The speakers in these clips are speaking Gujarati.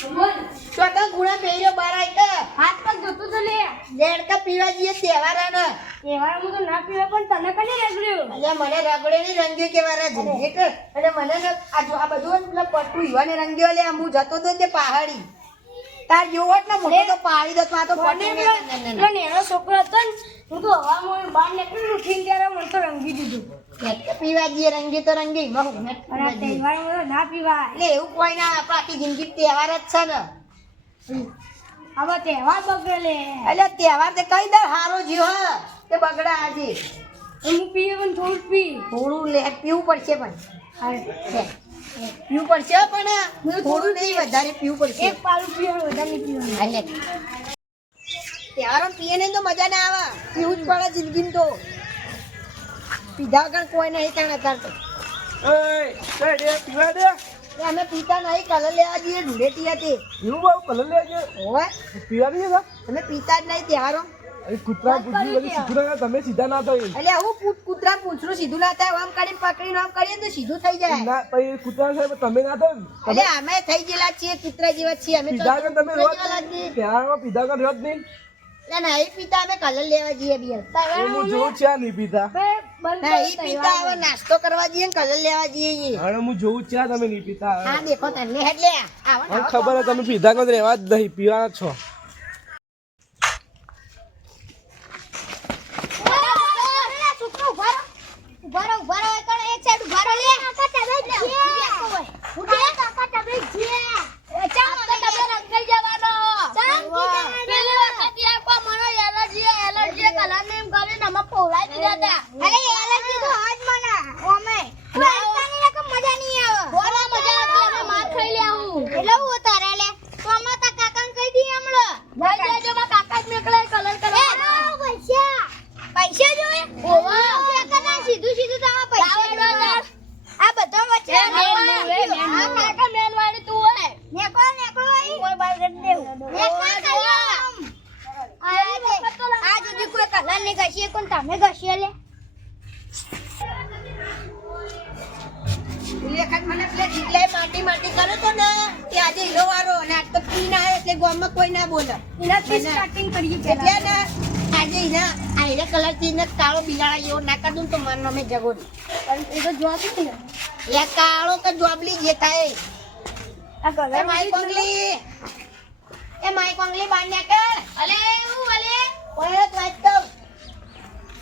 તો તો ગુણા પહેર્યો બાર આઈ કે હાથ પગ જોતું તો લે લેડકા પીવા જઈએ તહેવારાને તહેવારમાં તો ના પીવા પણ તને કને રગડ્યું અલ્યા મને રગડે ની રંગ્યો કે વારા જઈએ કે અને મને ને આ જો આ બધું પેલા પટ્ટુ ઈવાને રંગ્યો લે હું જતો તો તે પહાડી તાર જેવો જ ને મોટો તો પાડી દત માં તો પટ્ટુ પેલો નેનો છોકરો હતો ને હું તો હવામાં બહાર નીકળી ઉઠીને ત્યારે મને તો રંગી દીધું પીવા જઈએ રંગી તો રંગી બહુ અને આ તહેવારમાં તો ના પીવા એટલે એવું કોઈ ના આપણા આખી જિંદગી તહેવાર જ છે ને હવે તહેવાર બગડે એટલે તહેવાર તે કઈ દર હારો જીવ હ તે બગડા આજે હું પીએ પણ થોડું પી થોડું લે પીવું પડશે પણ પીવું પડશે પણ થોડું નહીં વધારે પીવું પડશે એક પાલું પીવાનું વધારે નહીં પીવાનું એટલે તહેવારમાં પીએ નહીં તો મજા ના આવે પીવું જ પડે જિંદગીમાં તો પીધા વગર કોઈ નહીં કાણ અત્યારે તો અમે પીતા નહીં કલર લેવા જઈએ ઢૂંઢેટી હતી એવું બાબુ કલર લે છે હોવે પીવા નહીં હતા અમે પીતા જ નહીં તહેવારો કૂતરા પૂછ્યું બધી સીધું ના તમે સીધા ના થાય એટલે આવું કૂતરા પૂંછડું સીધું ના થાય આમ કરીને પકડીને આમ કરીએ તો સીધું થઈ જાય ના પછી કૂતરા સાહેબ તમે ના થાય એટલે અમે થઈ ગયેલા છીએ કૂતરા જેવા છીએ અમે તો પીધા વગર તમે રોજ કૂતરા જેવા જ છીએ. તહેવારમાં પીધા વગર રોજ નહીં એટલે નહીં પીતા અમે કલર લેવા જઈએ બિયર હું જોઉં છે નહીં પીતા નહીં પીતા હવે નાસ્તો કરવા જઈએ ને કલર લેવા જઈએ હવે હું જોઉં છે તમે નહીં પીતા હા દેખો તને એટલે આવો ને મને આવો ખબર છે તમે પીધા વગર રહેવા જ નહીં પીવાના છો પૈસા જોઈએ સીધું સીધું તમે પૈસા આ બધા વચ્ચે મેલવાડી તું હોય નેકો નેકો કોઈ બાર કરી દેવું આ જુદી કોઈ કલર ને ઘસીએ કોણ તમે ઘસીએ લે લેખન મને પેલે જીગલાએ માટી કરે તો ને તે આજે હીરો વાળો અને આજ તો પી ના આવે એટલે ગામમાં કોઈ ના બોલે એનાથી સ્ટાર્ટિંગ કરીએ એટલે ને આજે એના આઈરે કલર થી ને કાળો બિલાડા જેવો ના કરી દઉં તો મારનો અમે જગોડી એ તો જોવા છે ને એ કાળો કે જોબલી જે થાય આ કલર એ માઈ કોંગલી બાર ને કર અલે હું અલે ઓય વાત તો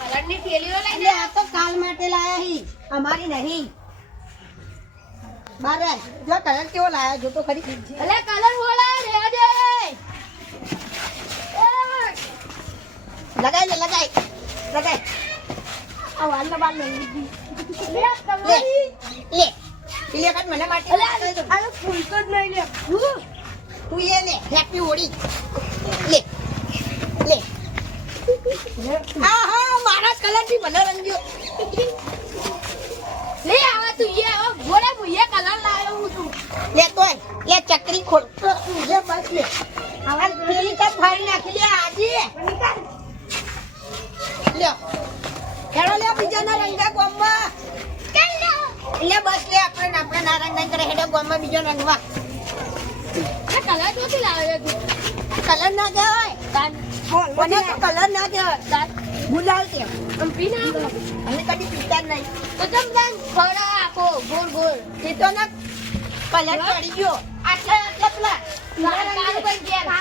કલરની થેલીઓ એટલે આ તો કાલ માટે લાયા હી અમારી નહીં બારે જો કલર કેવો લાયા જો તો ખરી અલે કલર હોલા રેવા દે લગાઈ આ વાલના બાલ લઈ લીધી લે તમારી લે પેલી વખત મને માટી અલે આ ફૂલ તો જ નહીં લે તું એ લે હેપી હોળી લે હા મારા કલર થી મને રંગ્યો લે આવા તું એ આવા ગોળે મુએ કલર લાવ્યો હું તું લે તોય લે ચકરી ખોલ લે બસ લે આવા પેલી તો ફાડી નાખી લે આજે લ્યો હેડો લે બીજાના રંગા ગોમમાં લે બસ લે આપણે ના રંગ નહીં કરે હેડો ગોમમાં બીજો રંગવા આ કલર ક્યાંથી લાવ્યો તું કલર ના કહેવાય મને તો કલર ના કહેવાય ગુલાલ કે આમ પીને આવો અમે કદી પીતા જ નહીં તો તમ તમ ફરા આખો ગોળ ગોળ એ તો ના કલર ચડી ગયો આટલા પેલા કાળું બન ગયા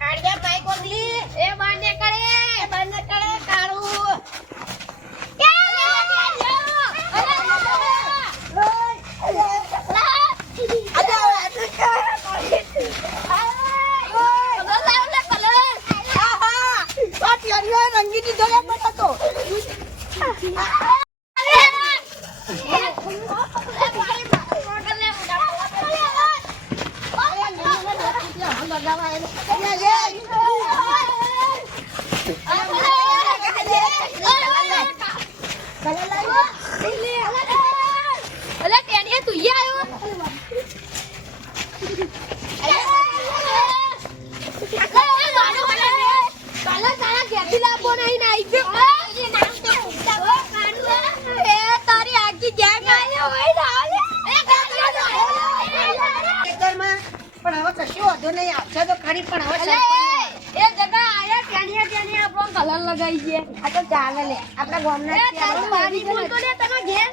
આડિયા માઈ કોંગલી એ બાંધે કરે એ બંને કરે કાળું રંગી દીધો લે મને તો અલે તેની તું ઈ આયો કાલા કાલા ઘેરથી લાવો નહીં નાઈ ગયો એ નામ તો કાઢું એ તારી આખી ગેંગ આયો હોય ને એ ગાડીઓ ખેતરમાં ખરી પણ હવે અલે, સરપંચ એ જગા આયા ત્યાંની આપણો કલર લગાઈ છે. આ તો ચાલે લે આપણા ગામના એ તારું મારી બોલતો ને તને ઘેર.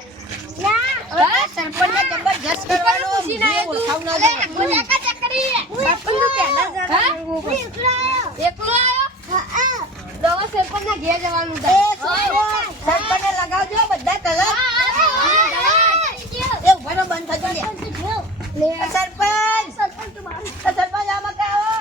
હવે સરપંચને જબરજસ્ત કરવાનો પૂછી ના જે ઓળખાવ ના અલે, જાય. હું એકા ચકરી. સરપંચનું પહેલા જ હા? કરવું પડે. એકલો આયો? દવા સરપંચના ઘેર જવાનું એ થાય. સરપંચને લગાવજો બધા કલર એ ઉભા રહો, બંધ થજો લે સરપંચ સરપંચ આમાં કે આવો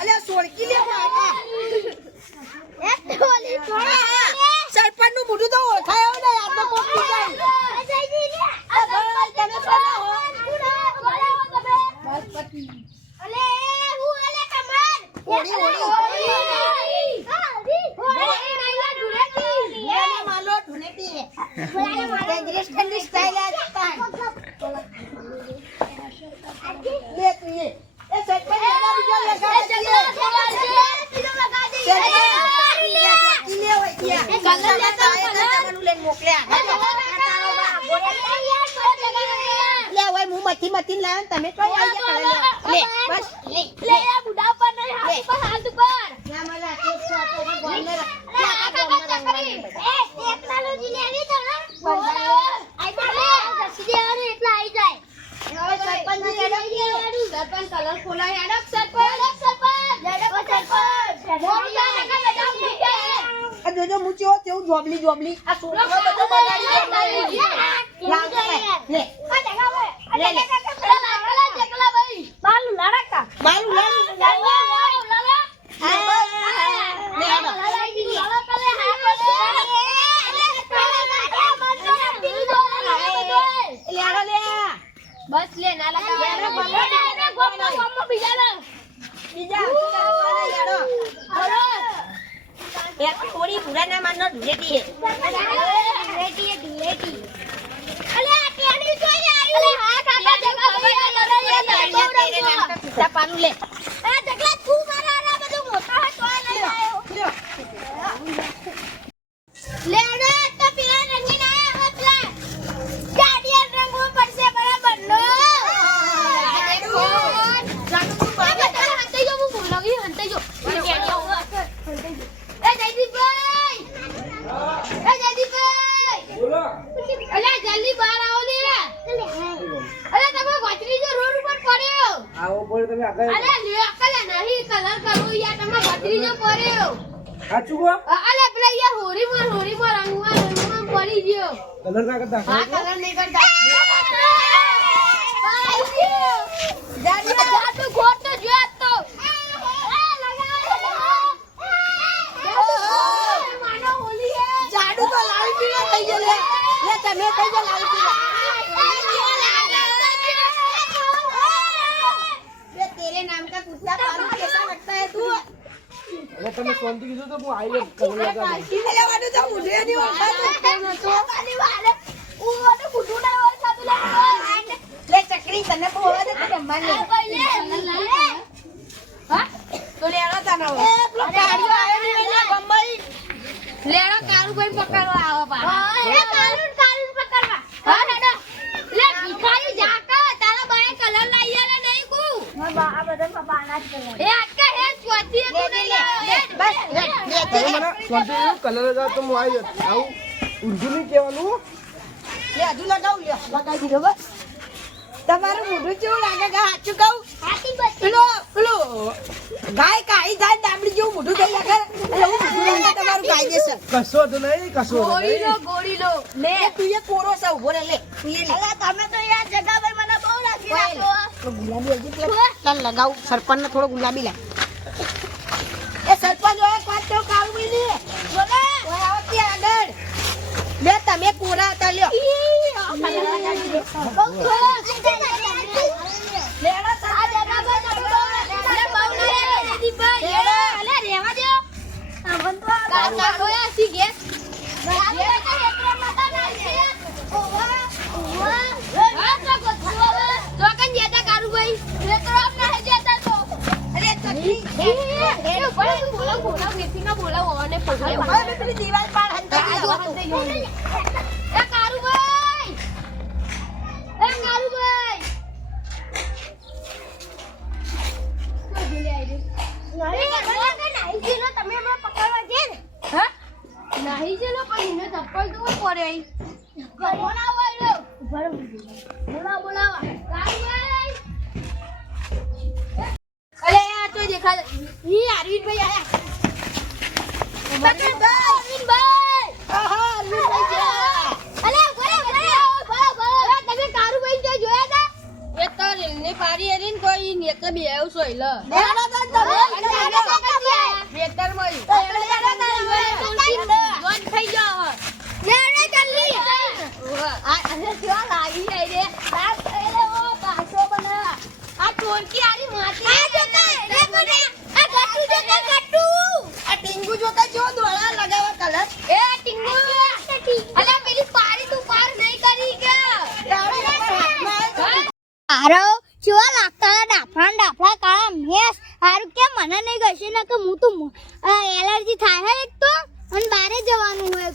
અલ્યા સોળકી લે બાપા સરપંચ નું મોઢું તો ઓળખાય એવું નહીં આપણે કોક બીજાય. લેને માલો ઢુનેટી હે કેન્દ્રીશ કેન્દ્રીશ સ્ટાઇલ આ સ્ટાઇલ લે તું એ સરપંચ લગાવી જો મથી મથી લાવ તમે તો લે બસ લે ના મને આ કેક છો તો ગોમને સરપંચ કલર ખોલાય હેડક સરપંચ આ જોજો મુચો તેવું જોબલી જોબલી આ છોકરો બધો બગાડી લાવ લે માલું બસ લે ના લગા બીજા એક થોડી પુરાના માનો ઢુલેટી હે પાનું લે બોલો જલ્દી બહાર આવો ને અરે તમે ગોચરી રોડ ઉપર પડ્યો આવો બોલ તમે આગળ અલે લેકલે નહીં કલર કરો યાર તમને ભત્રીજો પડ્યો સાચું કહો અલે પેલા યાર હોરીમાં રંગમાં પડી ગયો કલર ના કરતા હા કલર નહીં કરતા જાદુ ખોટ તો જો તો માનો હોલી હે જાડુ તો લાલ પીળો થઈ ગયો લે તમે થઈ ગયો લાલ પીળો ये तेरे नाम का कुत्ता पालू कैसा लगता है तू હવે તમે શાંતિ કીધું તો હું આવી કલર લગાવી એટલે વાડું તો મુઢે ની લે ચકરી તને બહુ હવે તો જમવાની તો લેણો તને એ પેલો ગાડીઓ આવ્યો ને એટલે ગંબાઈ લેડો કારુભાઈ પકડવા આવો પા કારુન પકડવા હા હેડો લે ભિખારી જાકા તારા બાએ કલર લઈ આલે નહીં કુ આ બધા બાના જ કલર એ આટકા હે ચોથી તું નહીં બસ લે તમે મને શાંતિ કલર લગાવ તો હું આવી આવું ઊંધું નહીં કહેવાનું હજુ લગાવ લ્યો લગાવી દીધો બસ તમારું મોઢું કેવું લાગે કે સાચું કહું પેલો ગાય કાઈ જાય ડાબડી જેવું મોઢું થઈ લાગે એટલે હું મોઢું લાગે તમારું કાયદેસર કશો તો નહીં ગોળીલો લે એ તું એ કોરો છે ઉભો રે લે તું એ લે તમે તો યાર જગા ભાઈ મને બહુ લાગી રાખો તો ગુલાબી હજી પેલા ચાલ લગાવ સરપંચ ને થોડો ગુલાબી લે એ સરપંચ હોય પાંચ તો કાળું મિલી બોલે ઓય આવો ત્યાં આગળ લે તમે કોરા હતા લ્યો લેડો આ જગા ભાઈ અલે રેવા દો આવન તો કાઢો યા સી ગેસ બોલાવો અને પકડે હવે પેલી દિવાલ પાર હંતાઈ ગયો હતો. એ કારુભાઈ એ કારુભાઈ કોઈ ભૂલે આવી નહીં તમે હમણાં પકડવા છે ને હા નહીં ચલો પણ એને ચપ્પલ તો પડે બોલાવો બોલાવો કારુભાઈ અરે આ તો દેખા ઈ અરવિંદભાઈ આયા અરવિંદભાઈ આહા, અરવિંદભાઈ ગયા. અલે બોલો તમે કારુભાઈ જે જોયા હતા એ તો રેલની પારી હરીને કોઈ નેતા બે આવ સોઈલ દેવાના હતા ને તમે? બેટર મળી તો એને દેવાના હતા. જોન થઈ ગયો હવે લેડે જલ્દી આ અરે કેવા લાગી જાય રે આ એલે ઓ પાછો બના આ ટોલકી આરી માટી આ જતા રે કોને આ ગટ્ટુ જતા ગટ્ટુ આ ટીંગુ જોતા જો દોડા લગાવવા કલર. એ ટીંગુ અલે પેલી પારી તું પાર નહીં કરી કે તારે હાથમાં આવી. આરો ચેવા લાગતા ડાફડા કાળા મેસ હારું કે મને નહીં ગશે ને કે હું તો એલર્જી થાય હે એક તો અને બારે જવાનું હોય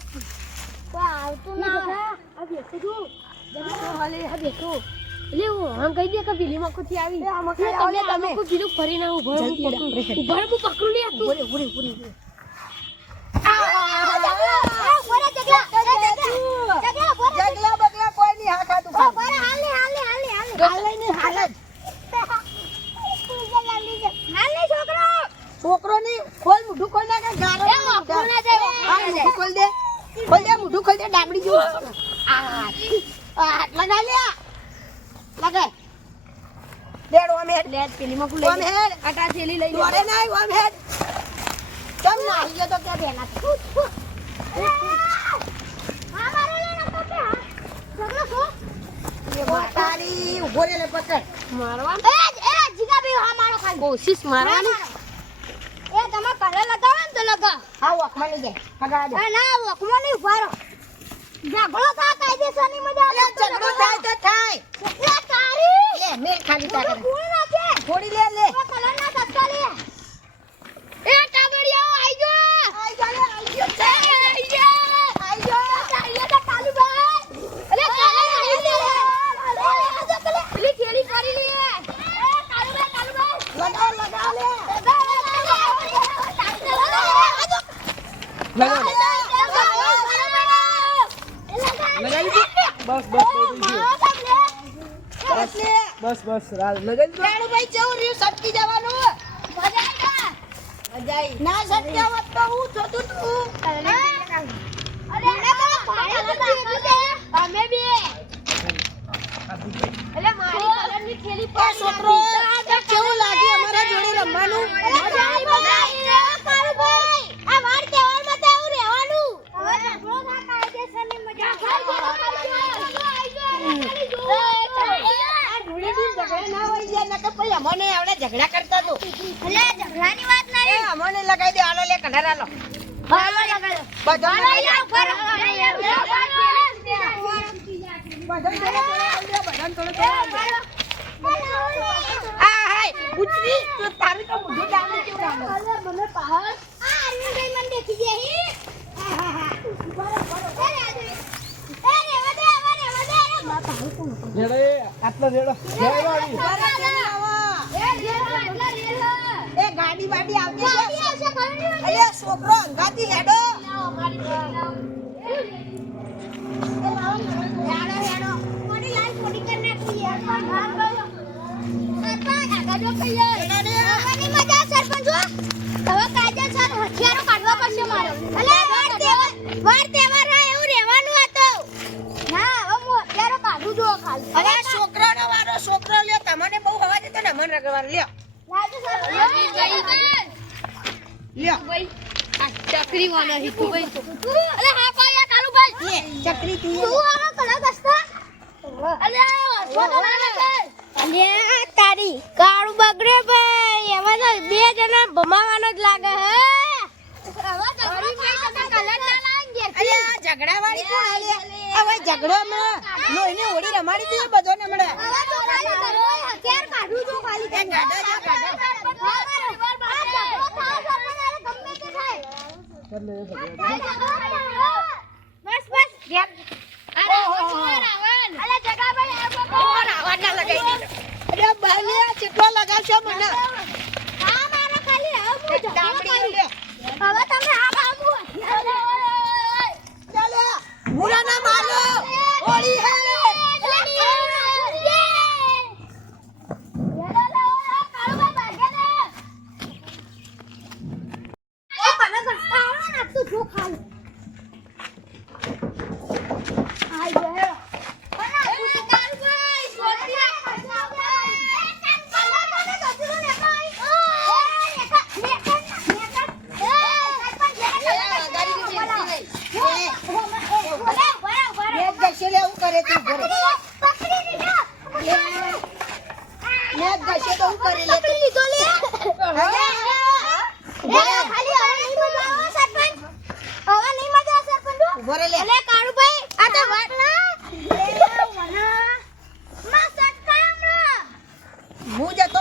કોઈ આવતું ના હોય. આ બેઠો જો જગા હાલે આ બેઠો લે ઓ હમ કહી દે કે પેલી મકોથી આવી આ મકાઈ આવો લે તમે. મકો પેલું ફરીને ઉભર હું પકડું લે તું જગલા બગલા કોઈ નહીં હા ખાતું ખાતું. હાલે નહીં, હાલે જ. છોકરો ની ખોલ મુઠું ખોલ નાખે ગારો એ વાપરો ના જાય, હા, મુઠું ખોલ દે મુઠું ખોલ દે ડાબડી જેવું હાથ લગા લે લગે દેડો અમે હેડ લે પેલી મકો ઓમ હેડ આટા થેલી લઈ દોડે નહીં ઓમ હેડ કેમ નાહી ગયો તો કે બેના એ માતારી ઉભો રે લે પકડ મારવાનું કોશિશ મારવાની તમે કલર લગાવો ને તો લગાવો. હા વખમાં લઈ જાય હગા દે ના વકમાં નહીં ઉભા રહો. ઝઘડો થા કાયદેસરની મજા આવે તો ઝઘડો થાય તો થાય લે તારી લે મેલ ખાલી તા કરે ફૂલ નાખે થોડી લે લે કલર ના ધક્કા લે. એ ટાબડિયા આઈ ગયો આઈ જા લે આઈ ગયો છે આઈ ગયો આઈ ગયો તારી તો કાલુભાઈ અલે કાલે આઈ ગયો પેલી થેલી ફરી લે લગાવ લગાવ લે લગાવ લગાવી દો. બસ બસ બસ બસ રાજ લગાવી દો. ભાઈ જેવું રહ્યું સટકી જવાનું ના સટકાવત તો હું જોતું તું અમે બે અલે મારી કલરની થેલી એ છોકરો કેવું લાગે અમારા જોડે રમવાનું અમને આવડે ઝઘડા કરતા તો ઝઘડાની વાત નહીં. અમને લગાઈ દે આલો લે કલર આલો બધા આ હાય ઉતરી તો તારું તો મોઢું ડામું કેવું ડામું મને પહાડ અરવિંદભાઈ મને દેખી ગયા હી. રેડો એ આટલો રેડો જય વાળી. એ ગાડી બાડી આવતી છે અલ્યા છોકરો અંગાતી હેડો અરે છોકરાનો વારો છોકરો લ્યો તમને બહુ હવા દેતો ને મન રગવાર લ્યો લ્યો ચકરી વાળા હિતુ ભાઈ અલે હા પાયા કાલુભાઈ લે ચકરી થી તારી કાળું બગડે ભાઈ એમાં તો બે જણા ભમાવાનો જ લાગે હે. અરે આ ઝઘડા વાળી કોણ આલે હવે ઝઘડો માં લોહીને ઓડી રમાડી દીધો બધો ને હમણાં હથિયાર કાઢું છું ખાલી એ ગાડા જો ગાડા ગમે તે થાય આ મારો ખાલી હવે હું જતો ડાબડી કરું. લ્યો. હવે તમે આ બાબુ ચાલે મુરા ના મારો હોળી હે મેં ગશે લે હું કરે તું ઘરે મેં ગશે તો હું કરી લે તું ઘરે લે હું જતો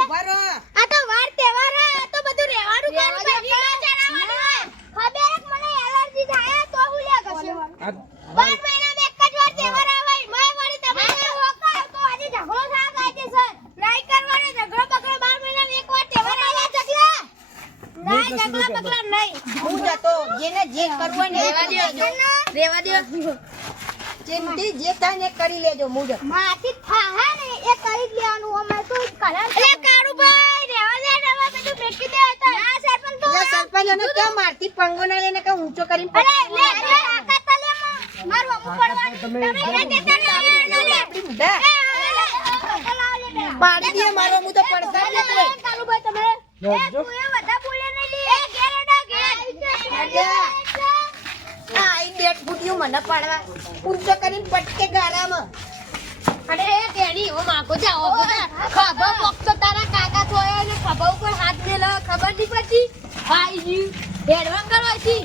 ઉભા રહો. આ તો વાર તહેવાર હે, આ તો બધું રહેવાનું કામ બગીચા ચડાવવાનું હે. ખબર એક મને એલર્જી થાય તો હું લે ગયો. આ 12 મહિનામાં એક જ વાર તહેવાર આવે. મેં વળી તમારે હોકા તો આજે ઝઘડો થા કાયદેસર. નહીં કરવાનો ઝઘડો બગડો 12 મહિનામાં એક વાર તહેવાર આવે ઝઘડા. નહીં ઝઘડા બગડા નહીં. હું જતો જેને જે કરવું હોય ને એ કરી લેજો. રેવા દો જેમથી જે થાય ને એ કરી લેજો મુડ માથી થા ને એ કરી જ લેવાનું અમે તો કલર એટલે કારુભાઈ રેવા દે ને હવે બધું બેકી દે તો ના સરપંચ તો એટલે સરપંચ એને કેમ મારતી પંગો ના લઈને કે ઊંચો કરીને અરે લે આકા તલે મારું અમુ પડવાનું તમે એ દેતા ને આપણી મુઢા પાડી દે મારો હું તો પડતા જ નથી કારુભાઈ તમે એ તું એ બધા બોલે નહીં લે એ ઘેરડા ઘેર આ આઈ બેટ ફૂટ્યું મને પાડવા ઊંચો કરીને પટકે ગારામાં અરે એ કેણી હું માગો જાઓ ખબર ફક્ત તારા કાકા થોયા ને ખબર ઉપર હાથ મેલો ખબર નહીં પડતી ભાઈ હેડવાન કરવા છી